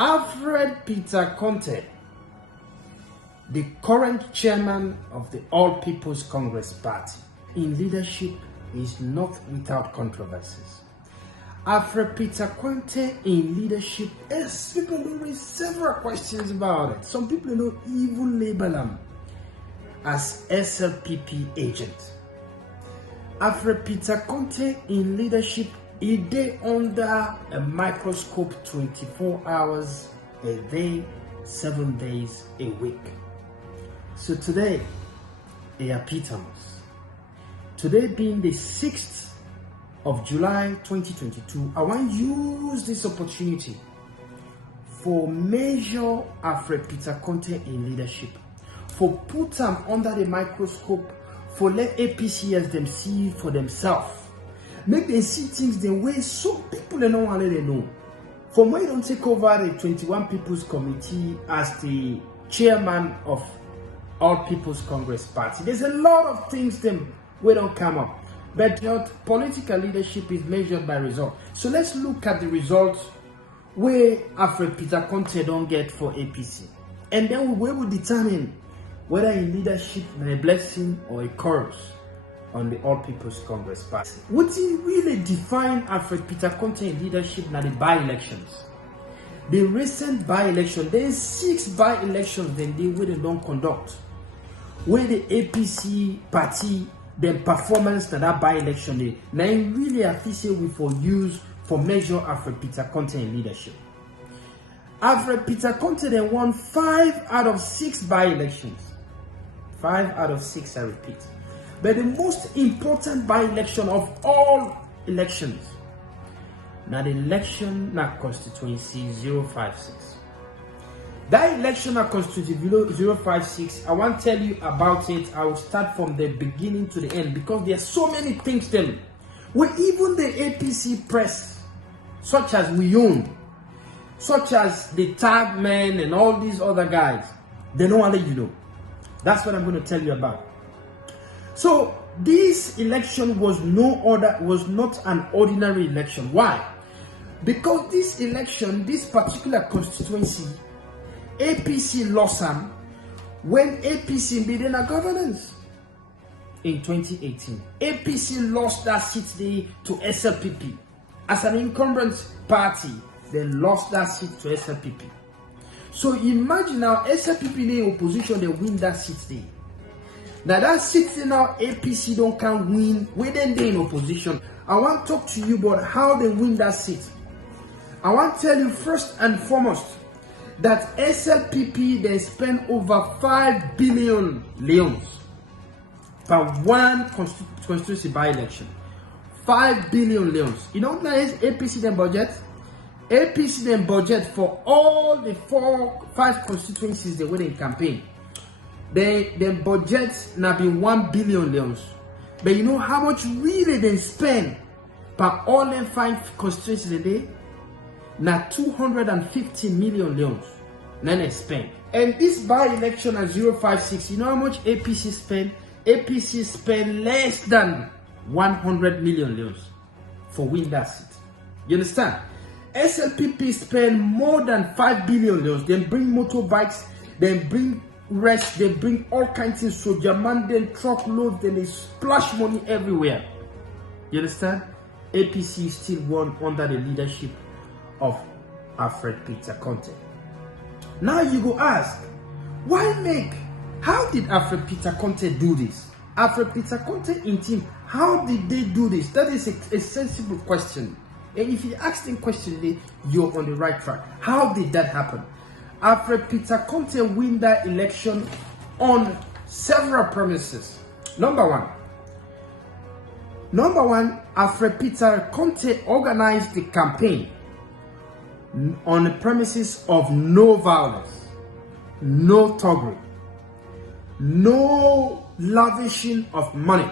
Alfred Peter Conteh, the current chairman of the All People's Congress Party, in leadership is not without controversies. Alfred Peter Conteh in leadership, yes, people don't raise several questions about it. Some people don't even label him as SLPP agent. Alfred Peter Conteh in leadership, he day under a microscope 24 hours a day, 7 days a week. So today, Aiah P Thomas, today being the 6th of July 2022, I want to use this opportunity for measure Alfred Peter Conteh in leadership, for put them under the microscope, for let APCers them see for themselves. Make them see things the way some people don't want to know. From when you don't take over the 21 People's Committee as the chairman of All People's Congress Party, there's a lot of things them we don't come up. But your political leadership is measured by results. So let's look at the results where Alfred Peter Conteh don't get for APC. And then we will determine whether in leadership is a blessing or a curse on the All People's Congress Party. What it really define Alfred Peter Conteh in leadership now the by-elections. The recent by-election, there is 6 by-elections then they don't conduct. Where the APC party, the performance that by-election, now really APCer we for use for measure Alfred Peter Conteh in leadership. Alfred Peter Conteh then won 5 out of 6 by-elections. 5 out of 6, I repeat. But the most important by-election of all elections, now the election na constituency 056. That election na constituency 056, I want to tell you about it. I will start from the beginning to the end because there are so many things then where even the APC press, such as we own, such as the tag men and all these other guys, they don't want to let you know. That's what I'm going to tell you about. So this election was not an ordinary election. Why? Because this election, this particular constituency, APC lost them when APC made a governance in 2018. APC lost that seat to SLPP. As an incumbent party, they lost that seat to SLPP. So imagine now SLPP in opposition, they win that seat there. Now that seat now APC don't can win when they in opposition. I want to talk to you about how they win that seat. I want to tell you first and foremost that SLPP they spend over 5 billion leons per one constituency by-election. 5 billion leons. You know what is APC then budget? APC then budget for all the 5 constituencies they win in campaign. They budget now be 1 billion leons. But you know how much really they spend per all them 5 constituencies a day? Now 250 million leons. Now they spend. And this by-election at 056, you know how much APC spend? APC spend less than 100 million leons for win that seat. You understand? SLPP spend more than 5 billion leons. They bring motorbikes, they bring rest, they bring all kinds of soldier man, then truckloads, then they splash money everywhere. You understand? APC still won under the leadership of Alfred Peter Conteh. Now you go ask, how did Alfred Peter Conteh do this? Alfred Peter Conteh in team, how did they do this? That is a sensible question. And if you ask them question, you're on the right track. How did that happen? Alfred Peter Conteh win that election on several premises. Number one, Alfred Peter Conteh organized the campaign on the premises of no violence, no thuggery, no lavishing of money,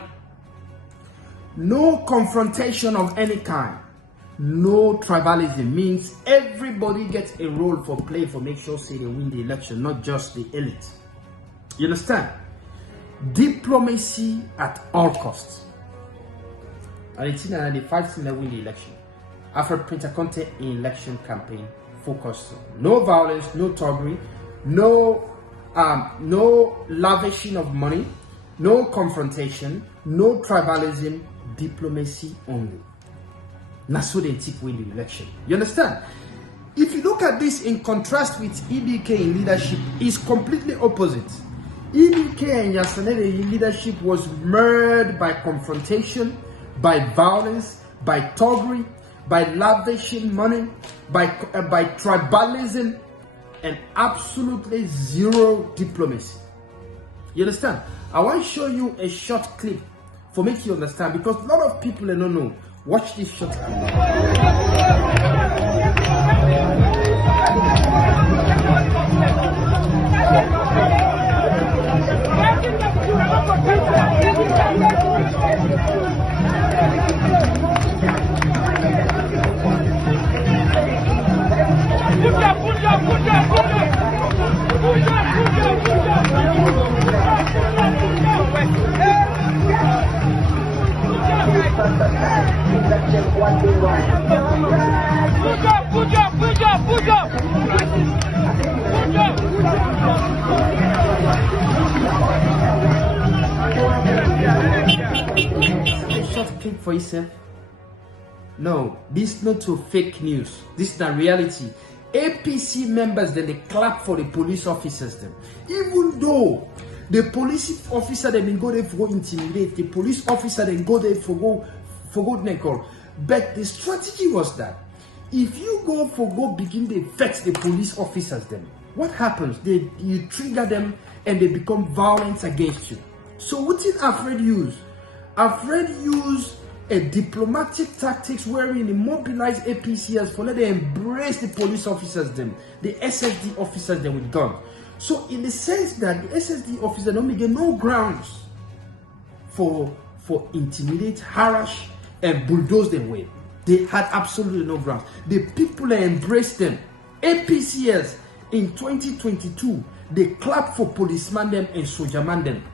no confrontation of any kind, no tribalism. Means everybody gets a role for play for make sure say they win the election, not just the elite. You understand? Diplomacy at all costs. And it's in the 5 thing that win the election. Alfred Peter Conteh in election campaign focused on. No violence, no thuggery, no lavishing of money, no confrontation, no tribalism, diplomacy only. That's what they take away the election. You understand? If you look at this in contrast with EBK in leadership, it's completely opposite. EBK and Yasanele leadership was marred by confrontation, by violence, by thuggery, by lavishing money, by tribalism, and absolutely zero diplomacy. You understand? I want to show you a short clip for make you understand, because a lot of people don't know. Watch this short clip. For yourself. No, this is not to fake news. This is the reality. APC members, then they clap for the police officers them. Even though the police officer they go there for go intimidate, the police officer then go there for go nickel. But the strategy was that if you go begin to vex the police officers them, what happens? You trigger them and they become violent against you. So what did Alfred use? Alfred used a diplomatic tactics wherein he mobilized APCers for let them embrace the police officers them, the SSD officers them with guns. So in the sense that the SSD officers don't get no grounds for intimidate, harass, and bulldoze them with. They had absolutely no grounds. The people embraced them. APCers in 2022, they clapped for policeman them and soldierman them.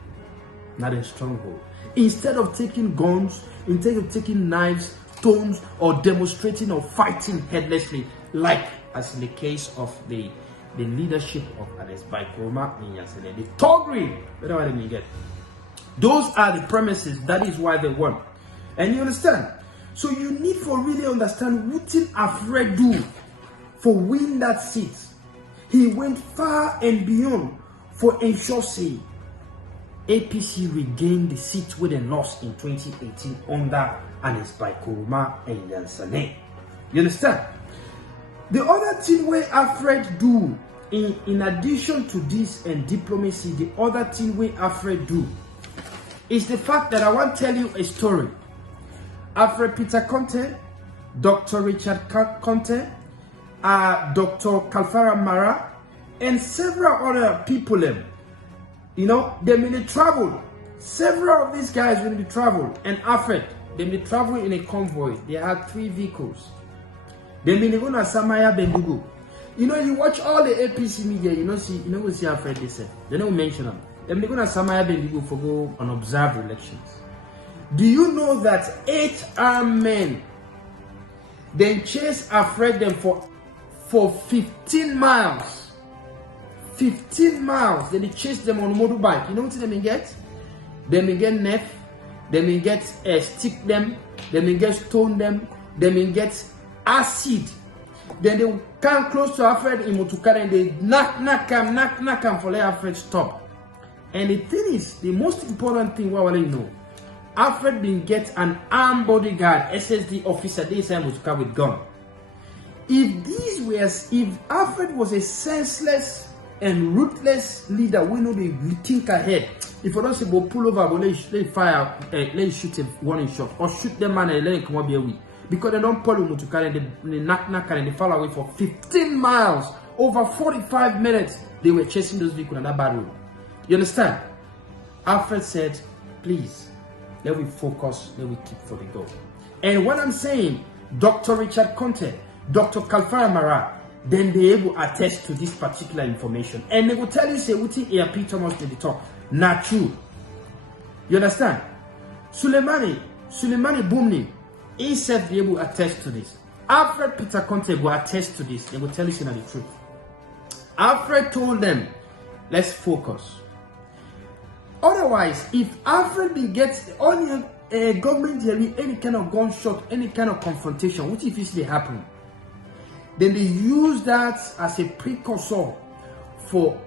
Not a stronghold. Instead of taking guns, instead of taking knives, stones, or demonstrating or fighting headlessly, like as in the case of the leadership of Alex Baikroma in Yasele. The thuggery, whatever I mean, get. Those are the premises. That is why they won. And you understand? So you need to really understand what did Alfred do for win that seat. He went far and beyond for ensure say APC regained the seat where they lost in 2018 under Alex Baikroma and Yansane. You understand? The other thing where Alfred do, in addition to this and diplomacy, the other thing where Alfred do is the fact that I want to tell you a story. Alfred Peter Conteh, Dr. Richard Conteh, Dr. Kalfara Mara, and several other people, you know, they may travel. Several of these guys will be travel, and Alfred, they may travel in a convoy. They had 3 vehicles. They may go to Samaya Bendugu. You know, you watch all the APC media, you know, see Alfred they say. They don't mention them. They may go to Samaya Bendugu for go and observe elections. Do you know that 8 armed men then chased Alfred them for 15 miles? 15 miles. Then they chase them on a motorbike. You know what they may get? They may get knife. They may get stick them. They may get stone them. They may get acid. Then they come close to Alfred in Motukara and they knock him for let Alfred stop. And the thing is, the most important thing, what will you know? Alfred didn't get an armed bodyguard, SSD officer, they say Motukara with gun. If Alfred was a senseless and ruthless leader, we know they think ahead. If I don't say, we'll pull over, but let fire, let shoot a warning shot, or shoot them man and let him come up here with. Because they don't pull him to carry, they knock and they fall away for 15 miles. Over 45 minutes, they were chasing those vehicles on that bad road. You understand? Alfred said, please, let me focus, let me keep for the goal. And what I'm saying, Dr. Richard Conteh, Dr. Kalfara Mara, then they able to attest to this particular information. And they will tell you, say, what Aiah P Thomas did the talk. Not true. You understand? Suleimani Bumni, he said be able to attest to this. Alfred Peter Conteh will attest to this. They will tell you the truth. Alfred told them, let's focus. Otherwise, if Alfred gets only a government hearing any kind of gunshot, any kind of confrontation, which if easily happen, then they use that as a precursor for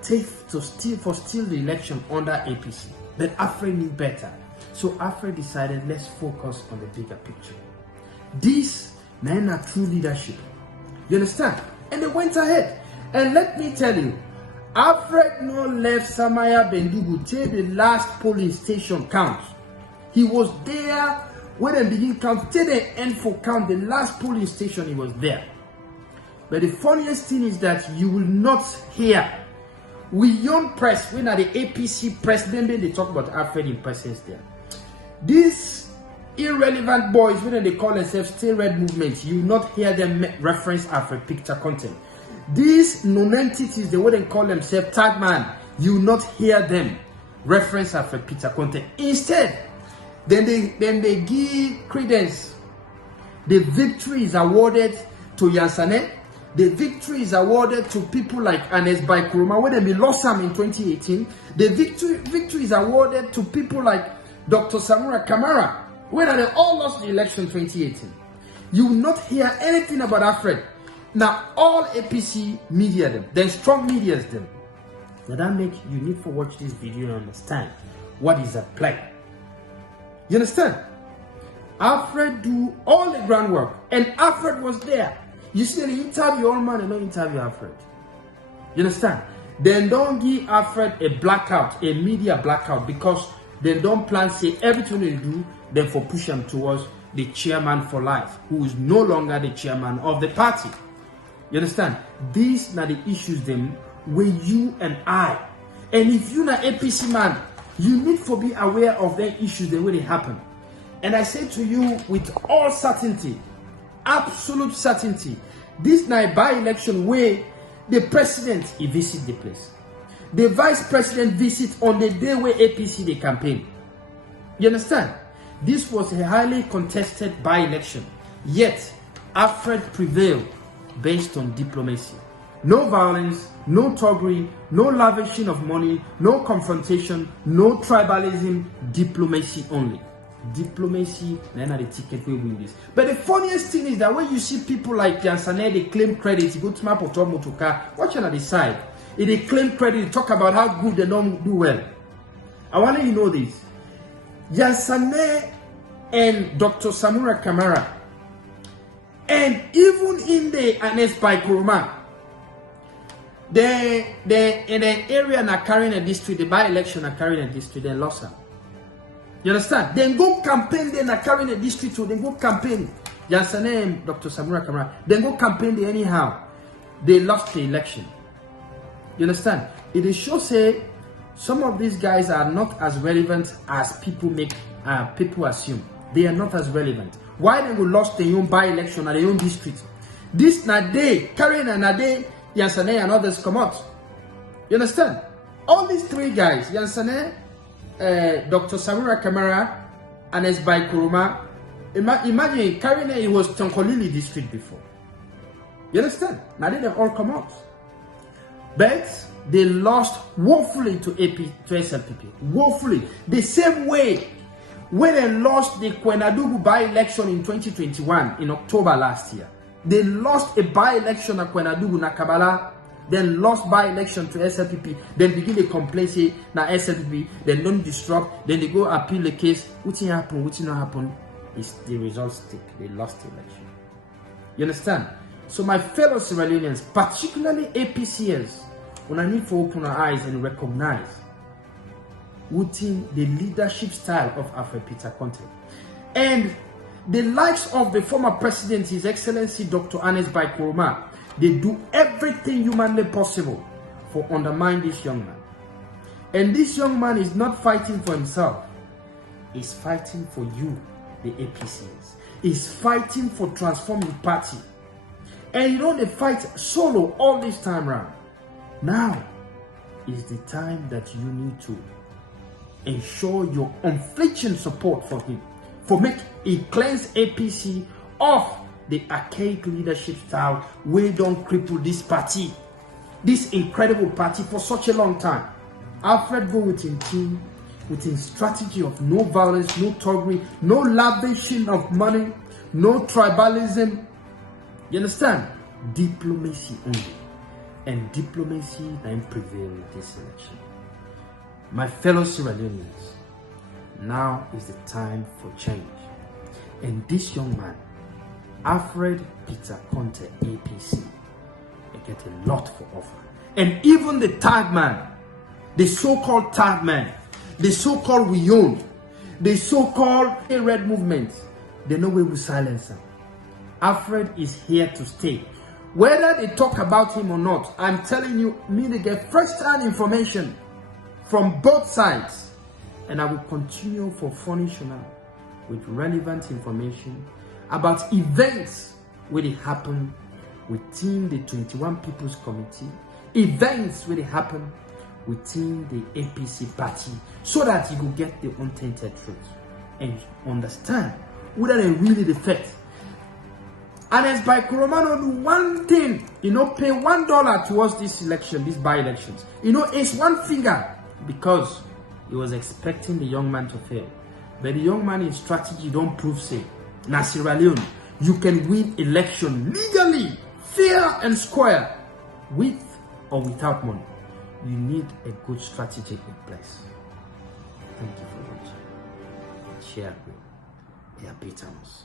steal the election under APC. But Alfred knew better. So Alfred decided, let's focus on the bigger picture. This men are true leadership. You understand? And they went ahead. And let me tell you, Alfred no left Samaya Bendugu till the last polling station count. He was there when they begin count till the end for count. The last polling station he was there. But the funniest thing is that you will not hear. We young press, when at the APC press, then they talk about Alfred in presence there. These irrelevant boys, when they call themselves Stay Red movement, you will not hear them reference Alfred Peter Conteh. These non-entities, the way they call themselves tag man, you will not hear them reference Alfred Peter Conteh. Instead, then they give credence. The victory is awarded to Yansane. The victory is awarded to people like Anes Baikuruma, when they lost him in 2018. The victory is awarded to people like Dr. Samura Kamara, when they all lost the election in 2018. You will not hear anything about Alfred. Now, all APC media them, then strong medias them. Now that makes you need to watch this video and understand what is at play. You understand? Alfred do all the groundwork, and Alfred was there. You see, they interview all man and don't interview Alfred. You understand? Then don't give Alfred a blackout, a media blackout, because they don't plan say everything they do, then for push them towards the chairman for life, who is no longer the chairman of the party. You understand? These are the issues them where you and I, and if you're not APC man, you need to be aware of their issues the way they happen. And I say to you with all certainty, absolute certainty, this night by-election where the president he visit the place, the vice president visit on the day where APC the campaign. You understand? This was a highly contested by-election, yet Alfred prevailed based on diplomacy. No violence, no thuggery, no lavishing of money, no confrontation, no tribalism, diplomacy only. Diplomacy, then the ticket will win this. But the funniest thing is that when you see people like Yansane, they claim credit, you go to Mapoto Motoka, watch on the side. If they claim credit, they talk about how good they don't do well. I want you to know this. Yansane and Dr. Samura Kamara, and even in the Anes Baikuruma, they in the area na carrying a district, the by-election are carrying a district, they lost her. You understand? Then go campaign, they are carrying a district, so they go campaign. Yansane and Dr. Samura Kamara, then go campaign they anyhow. They lost the election. You understand? It is sure say some of these guys are not as relevant as people assume. They are not as relevant. Why they will lost their own by-election at their own district? This na day, carrying and a day, Yansane and others come out. You understand? All these three guys, Yansane, Dr. Samura Kamara, and Esbai Kuruma, imagine carrying it was Tonkolili district before. You understand? Now they all come out. But they lost woefully to SLPP. Woefully. The same way when they lost the Kwenadugu by-election in 2021, in October last year. They lost a by-election at Kwenadugu, Nakabala, then lost by-election to SLPP, then begin to complain, say, na SLPP, then don't disrupt, then they go appeal the case. What happened, what not happen, is the results stick. They lost the election. You understand? So my fellow Sierra Leoneans, particularly APCers, when I need to open our eyes and recognize within the leadership style of Alfred Peter Conteh and the likes of the former president, His Excellency Dr. Anes Baikuruma, they do everything humanly possible for undermine this young man. And this young man is not fighting for himself. He's fighting for you, the APCers. He's fighting for transforming party. And you know they fight solo all this time around. Now is the time that you need to ensure your unflinching support for him, for make a cleanse APC of the archaic leadership style we don't cripple this party, this incredible party for such a long time. Alfred go with his team, with his strategy of no violence, no thuggery, no lavishing of money, no tribalism. You understand? Diplomacy only. And diplomacy then prevail in this election. My fellow Sierra Leoneans, now is the time for change. And this young man, Alfred Peter Conteh, APC, they get a lot for offer. And even the tag man, the so-called tag man, the so-called we own, the so-called red movement, they know we will silence him. Alfred is here to stay. Whether they talk about him or not, I'm telling you, me to get first-hand information from both sides. And I will continue for furnish now with relevant information about events where they happen within the 21 People's Committee, events where they happen within the APC party, so that you will get the untainted truth and understand whether they really the fact. And as by Coromano do one thing, pay $1 towards this election, these by-elections. It's one figure, because he was expecting the young man to fail. But the young man in strategy don't prove say. Now Sierra Leone, you can win election legally, fair and square, with or without money. You need a good strategy in place. Thank you for watching. Share with Aiah P Thomas.